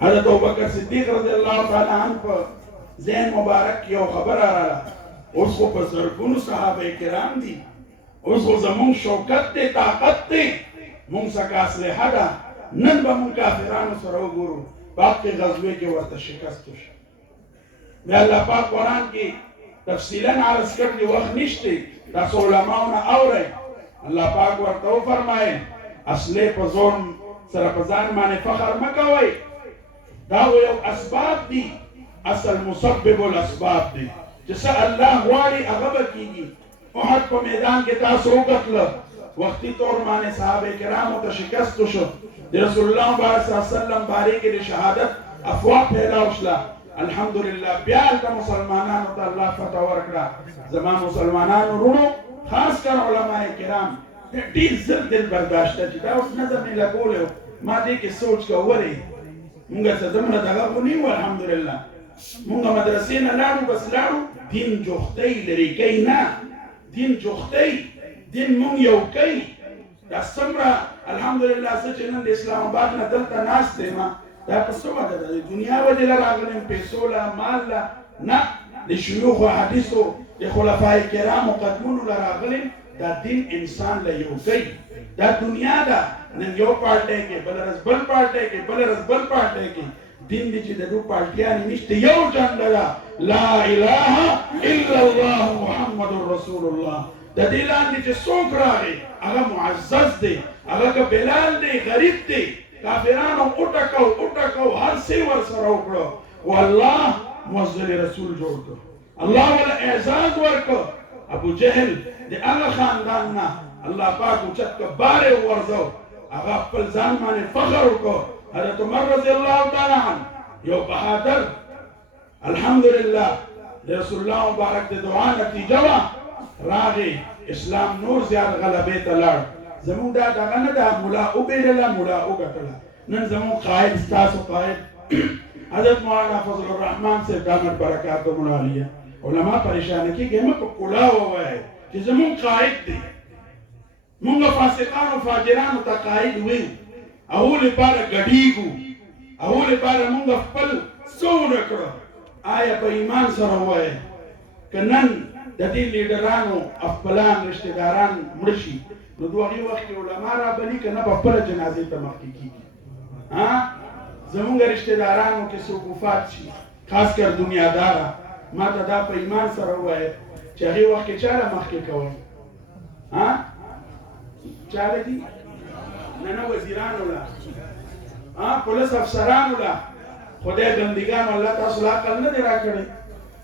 حضرت ابوبکر صدیق رضی الله تعالی عنہ په ذهن مبارک کې یو خبر راغله، اوس خو په زرګونو صحابه کرام دي، اوس خو زمونږ شوکت دی، طاقت دی، مونږ څخه اسلحه ده، نن به مونږ کافرانو سره وګورو. په حق غزوې کې ورته شکست وشو. بیا الله پاک قرآن کې تفصیلا عرض کړي، وخت نشته، تاسو علماو نه اورئ. الله پاک ورته وفرمایل اصلې په زور سره په ځان باندې فخر مه کوئ، دا یو اسباب دي، اصل مسبب الاسباب دي چې څه الله غواړي هغه به کېږي. احد په میدان کې تاسو وکتله، وختي طور باندې صحابه کرامو ته شکست وشو. د رسول الله صلی الله علیه وسلم باره کې د شهادت افواه پیدا وشله. الحمدلله بیا هلته مسلمانانو ته الله فتح ورکړه. زما مسلمانانو وروڼو، خاص کر علماء کرام ډېر زر دل برداشته چې دا اوس نظم یې لګولی و، ما دې کې سوچ که ولې مونږ څه دومره دغه خو نه یو. الحمدلله مونږ مدرسې نه لاړو، بس لاړو، دین جوختۍ لرې کوي نه، دین جوختۍ، دین مونږ یو کوي. دا څومره الحمدلله زه چې نن د اسلام آباد نه دلته ناست یم، دا په څه وجه ده؟ د دنیا وجې له راغلم، پیسو له، مال له نه، د شیوخو حدیثو د خلفای کرامو قدمونو له راغلم. دا دین انسان له یو کوي. دا دنیا ده، نن یو پارټۍ کې، بله ورځ بل پارټۍ کې، بله ورځ بل پارټۍ کې. دین دی چې د دوه پارټیانې نشته، یو جنډه ده، لا اله الا الله محمد رسول الله. د دې لاندې چې څوک راغی هغه معزز دی، هغه که بلال دی، غریب دی، کافرانو وټکو هر څه ورسره وکړو، والله موزل رسول جوړ کړ، الله ولا اعزاز ورکړ. ابو جهل د هغه خاندان نه الله پاک اوچت کبار یې وغورځو، هغه خپل ځان باندې فخر وکړ. حضرت عمر رضی الله تعالی عنه یو بهادر، الحمدلله د رسول الله مبارک د دعا نتیجه وه، راغی اسلام نور زیات غلبې ته لاړ. زمونږ دا دغه نه ده ملا وبېلله، ملا وګټله. نن زمونږ قائد، ستاسو قائد حضرت مولانا فضل الرحمن صاحب دامت برکاتهم العالیه، علما پریشانه کېږي، مه په کلا ووایئ چې زمونږ قائد دی. مونږ فاسقانو فاجرانو ته قائد ویو، هغو لپاره ګډېږو، هغو لپاره مونږ خپل څه ونه کړو. آیا په ایمان سره ووایئ که نن د دې لیډرانو خپلان رشته داران مړه شي، نو د هغې وخت کې علما رابلي که نه په خپله جنازې ته مخکې کېږي؟ زمونږ رشته دارانو کې څوک وفات شي، خاص کر دنیاداره، ما ته دا په ایمان سره ووایه چې هغې وخت کې چا له مخکې کوئ؟ چا له دي؟ نه وزیرانو له، پولیس افسرانو له. خدای بندګانو الله تاسو له عقل نه دی راکړی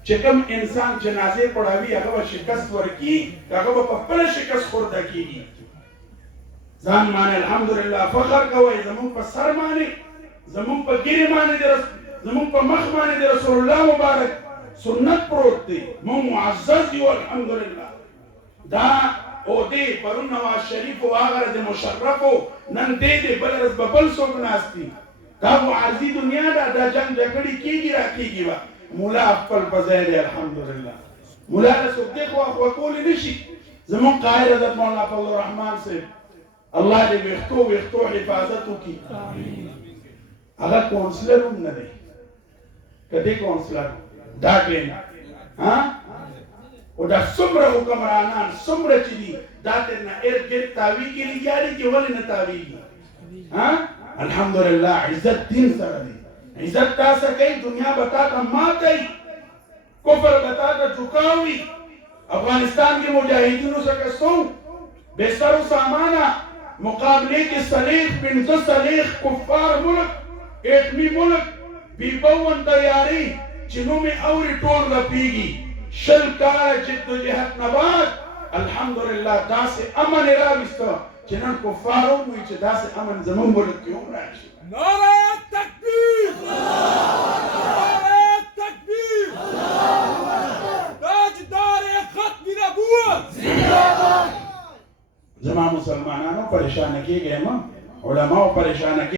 چې کوم انسان جنازې پړاوي هغه به شکست ورکي، هغه به په خپله شکست خورده کېږي. ځان باندې الحمدلله فخر کوئ، زمونږ په سر باندې، زمونږ په ګیرې باندې، زمونږ په مخ باندې د رسول الله مبارک سنت پروت دی، مونږ معزز یو الحمدلله. دا عہدې پرون نواز شریف و هغه ورځ مشرفو، نن دې دی، بله ورځ به بل څوک ناست دي. دا معاذي دنیا ده، دا جنګ جګړې کېږي را کېږي به. مولا خپل په ځای دی الحمدلله، مولا له څوک دې خوا کولی نه شي. زمونږ قائد حضرت مولانا فضل الرحمن صاحب، الله دې ویښتو حفاظت وکړي. هغه کونسلر هم نه دی، که دې کونسلر دا کلین او دا څومره حکمرانان څومره چې دي دا ترنه ارد ګرد تاویږي لګیاري چې ولې نه تاویږي؟ الحمدلله عزت دین سره دی. عزت تاسو کوي، دنیا به تا ته ماتوي، کفر به تا ته جھکاوي. افغانستان کې مجاهدینو څخه څو بے سر و سامانه مقابلے کې صلیخ 15 صلیخ کفار ملک، ایټمي ملک، B52 تیاری چې نومې اوري ټول رپېږي. 20 کاله جدوجہد نه بعد الحمدلله داسې امن یې راوسته چې نن کفار هم وایي چې داسې امن زموږ ملک کې هم راشي. نعره تکبیر، نعره تکبیر، تاجدار ختم نبوت زما مسلمانانو پریشانه کېږئ مه، علماو پریشانه